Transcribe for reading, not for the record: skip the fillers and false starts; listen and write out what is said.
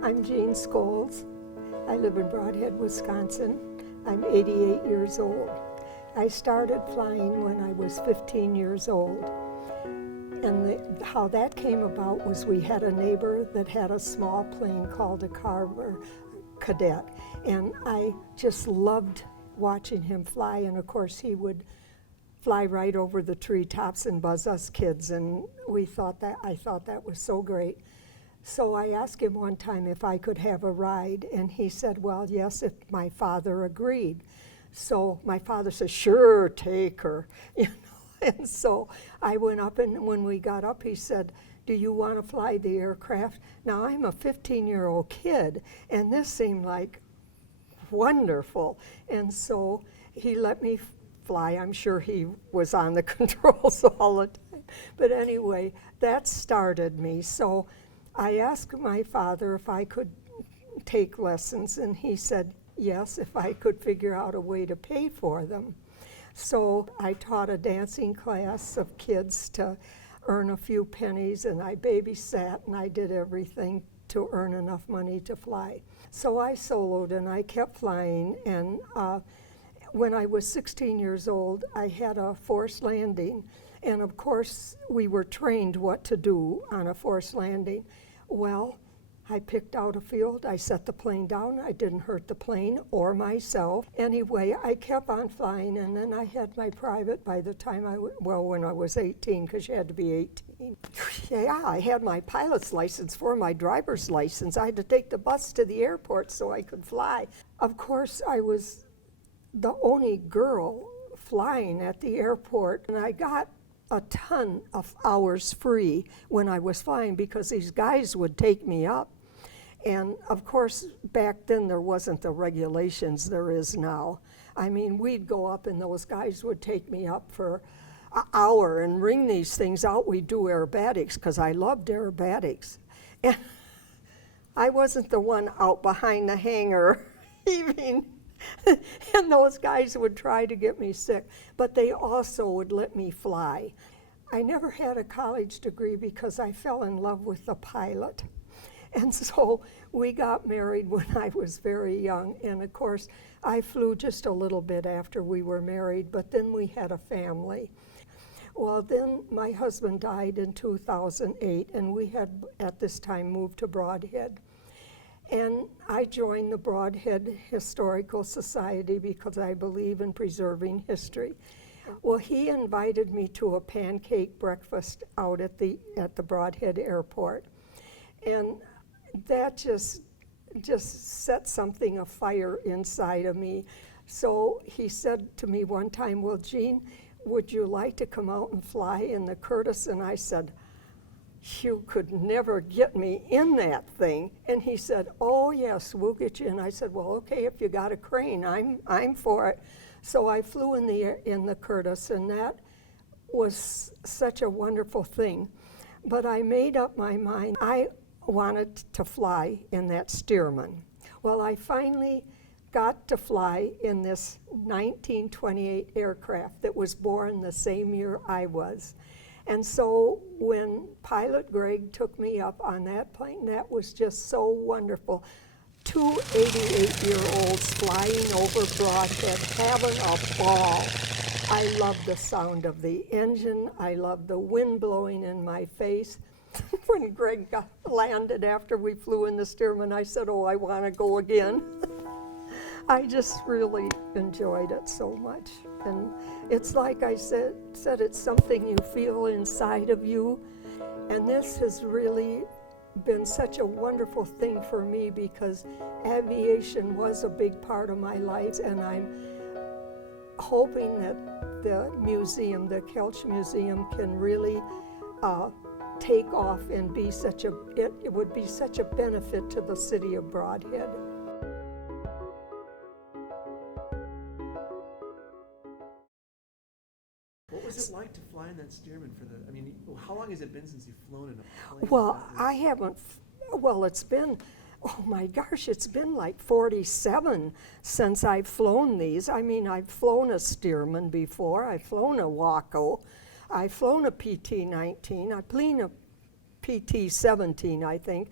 I'm Jeanne Scholes. I live in Brodhead, Wisconsin. I'm 88 years old. I started flying when I was 15 years old. And how that came about was we had a neighbor that had a small plane called a Carver Cadet. And I just loved watching him fly. And of course he would fly right over the treetops and buzz us kids. And I thought that was so great. So I asked him one time if I could have a ride, and he said, well, yes, if my father agreed. So my father said, sure, take her. And so I went up, and when we got up, he said, do you want to fly the aircraft? Now, I'm a 15-year-old kid, and this seemed like wonderful. And so he let me fly. I'm sure he was on the controls all the time. But anyway, that started me. So I asked my father if I could take lessons, and he said yes, if I could figure out a way to pay for them. So I taught a dancing class of kids to earn a few pennies, and I babysat, and I did everything to earn enough money to fly. So I soloed, and I kept flying, and when I was 16 years old, I had a forced landing, and of course we were trained what to do on a forced landing. Well, I picked out a field, I set the plane down, I didn't hurt the plane or myself. Anyway, I kept on flying, and then I had my private by the time when I was 18, because you had to be 18. Yeah, I had my pilot's license for my driver's license. I had to take the bus to the airport so I could fly. Of course, I was the only girl flying at the airport, and I got a ton of hours free when I was flying because these guys would take me up. And of course, back then there wasn't the regulations there is now. I mean, we'd go up and those guys would take me up for an hour and ring these things out. We'd do aerobatics because I loved aerobatics. And I wasn't the one out behind the hangar heaving. And those guys would try to get me sick, but they also would let me fly. I never had a college degree because I fell in love with the pilot. And so we got married when I was very young, and of course I flew just a little bit after we were married, but then we had a family. Well, then my husband died in 2008, and we had at this time moved to Brodhead. And I joined the Brodhead Historical Society because I believe in preserving history. Well, he invited me to a pancake breakfast out at the Brodhead Airport. And that just set something afire inside of me. So he said to me one time, well, Jeanne, would you like to come out and fly in the Curtiss? And I said, you could never get me in that thing. And he said, oh yes, we'll get you. And I said, well, okay, if you got a crane, I'm for it. So I flew in the Curtiss, and that was such a wonderful thing. But I made up my mind. I wanted to fly in that Stearman. Well, I finally got to fly in this 1928 aircraft that was born the same year I was. And so when Pilot Greg took me up on that plane, that was just so wonderful. Two 88-year-olds flying over Brodhead, having a ball. I loved the sound of the engine. I loved the wind blowing in my face. When Greg landed after we flew in the Stearman, I said, oh, I want to go again. I just really enjoyed it so much. And it's like I said, it's something you feel inside of you. And this has really been such a wonderful thing for me because aviation was a big part of my life, and I'm hoping that the museum, the Kelch Museum, can really take off and be it would be such a benefit to the city of Brodhead. What was it like to fly in that Stearman how long has it been since you've flown in a plane? Well, I haven't, it's been, oh my gosh, it's been like 47 since I've flown these. I mean, I've flown a Stearman before, I've flown a Waco, I've flown a PT-19, I've flown a PT-17, I think.